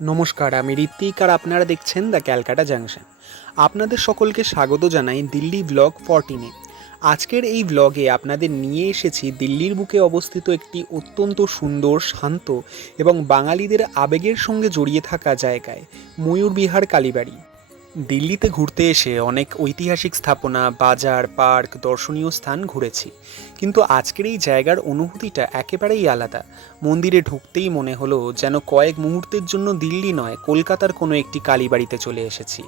নমস্কার, আমি ঋত্বিক আর আপনারা দেখছেন দ্য ক্যালকাটা জাংশন। আপনাদের সকলকে স্বাগত জানাই দিল্লি ব্লগ 14-এ। আজকের এই ব্লগে আপনাদের নিয়ে এসেছি দিল্লির বুকে অবস্থিত একটি অত্যন্ত সুন্দর, শান্ত এবং বাঙালিদের আবেগের সঙ্গে জড়িয়ে থাকা জায়গায়, ময়ূরবিহার কালীবাড়ি। দিল্লিতে ঘুরতে এসে অনেক ঐতিহাসিক স্থাপনা, বাজার, পার্ক, দর্শনীয় স্থান ঘুরেছি, কিন্তু আজকের এই জায়গার অনুভূতিটা একেবারেই আলাদা। মন্দিরে ঢুকতেই মনে হলো যেন কয়েক মুহূর্তের জন্য দিল্লি নয়, কলকাতার কোনো একটি কালীবাড়িতে চলে এসেছি।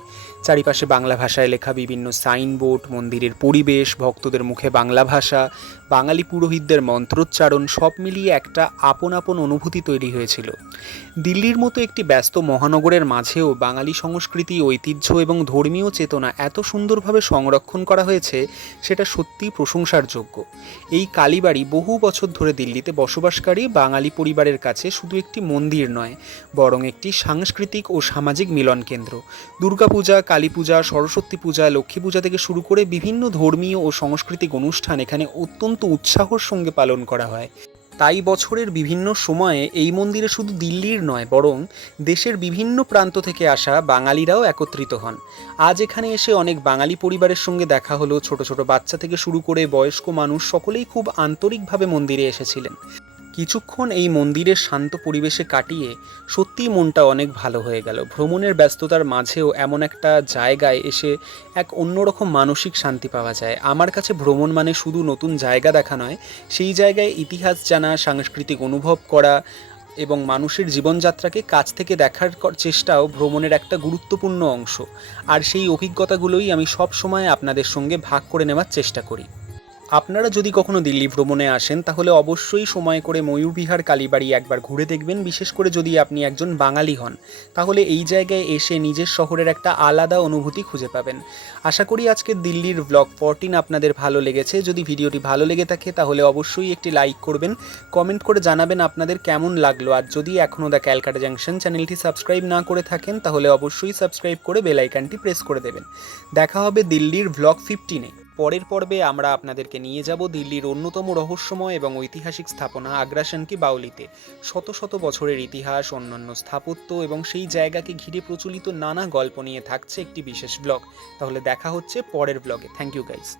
চারিপাশে বাংলা ভাষায় লেখা বিভিন্ন সাইনবোর্ড, মন্দিরের পরিবেশ, ভক্তদের মুখে বাংলা ভাষা, বাঙালি পুরোহিতদের মন্ত্রোচ্চারণ, সব মিলিয়ে একটা আপন আপন অনুভূতি তৈরি হয়েছিল। দিল্লির মতো একটি ব্যস্ত মহানগরের মাঝেও বাঙালি সংস্কৃতি, ঐতিহ্য এবং ধর্মীয় চেতনা এত সুন্দরভাবে সংরক্ষণ করা হয়েছে, সেটা সত্যিই প্রশংসার যোগ্য। এই কালীবাড়ি বহু বছর ধরে দিল্লিতে বসবাসকারী বাঙালি পরিবারের কাছে শুধু একটি মন্দির নয়, বরং একটি সাংস্কৃতিক ও সামাজিক মিলন কেন্দ্র। দুর্গাপূজা, কালী পূজা, সরস্বতী পূজা, লক্ষ্মী পূজা থেকে শুরু করে বিভিন্ন ধর্মীয় ও সাংস্কৃতিক অনুষ্ঠান এখানে অত্যন্ত উৎসাহর সঙ্গে পালন করা হয়। তাই বছরের বিভিন্ন সময়ে এই মন্দিরে শুধু দিল্লির নয়, বরং দেশের বিভিন্ন প্রান্ত থেকে আসা বাঙালিরাও একত্রিত হন। আজ এখানে এসে অনেক বাঙালি পরিবারের সঙ্গে দেখা হলো। ছোট ছোট বাচ্চা থেকে শুরু করে বয়স্ক মানুষ সকলেই খুব আন্তরিকভাবে মন্দিরে এসেছিলেন। কিছুক্ষণ এই মন্দিরের শান্ত পরিবেশে কাটিয়ে সত্যিই মনটা অনেক ভালো হয়ে গেল। ভ্রমণের ব্যস্ততার মাঝেও এমন একটা জায়গায় এসে এক অন্যরকম মানসিক শান্তি পাওয়া যায়। আমার কাছে ভ্রমণ মানে শুধু নতুন জায়গা দেখা নয়, সেই জায়গায় ইতিহাস জানা, সাংস্কৃতিক অনুভব করা এবং মানুষের জীবনযাত্রাকে কাছ থেকে দেখার চেষ্টাও ভ্রমণের একটা গুরুত্বপূর্ণ অংশ। আর সেই অভিজ্ঞতাগুলোই আমি সব সময় আপনাদের সঙ্গে ভাগ করে নেওয়ার চেষ্টা করি। আপনারা যদি কখনো দিল্লি ভ্রমণে আসেন, তাহলে অবশ্যই সময় করে ময়ূরবিহার কালীবাড়ি একবার ঘুরে দেখবেন। বিশেষ করে যদি আপনি একজন বাঙালি হন, তাহলে এই জায়গায় এসে নিজের শহরের একটা আলাদা অনুভূতি খুঁজে পাবেন। আশা করি আজকের দিল্লির ব্লগ 14 আপনাদের ভালো লেগেছে। যদি ভিডিওটি ভালো লেগে থাকে তাহলে অবশ্যই একটি লাইক করবেন, কমেন্ট করে জানাবেন আপনাদের কেমন লাগলো। আর যদি এখনও দ্য ক্যালকাটা জাংশন চ্যানেলটি সাবস্ক্রাইব না করে থাকেন, তাহলে অবশ্যই সাবস্ক্রাইব করে বেল আইকনটি প্রেস করে দেবেন। দেখা হবে দিল্লির ব্লগ 15-এ। পরের পর্বে আমরা আপনাদেরকে নিয়ে যাব দিল্লির অন্যতম রহস্যময় এবং ঐতিহাসিক স্থাপনা আগ্রাসন কি বাউলিতে। শত শত বছরের ইতিহাস, অন্যান্য স্থাপত্য এবং সেই জায়গাকে ঘিরে প্রচলিত নানা গল্প নিয়ে থাকছে একটি বিশেষ ব্লগ। তাহলে দেখা হচ্ছে পরের ব্লগে। Thank you guys.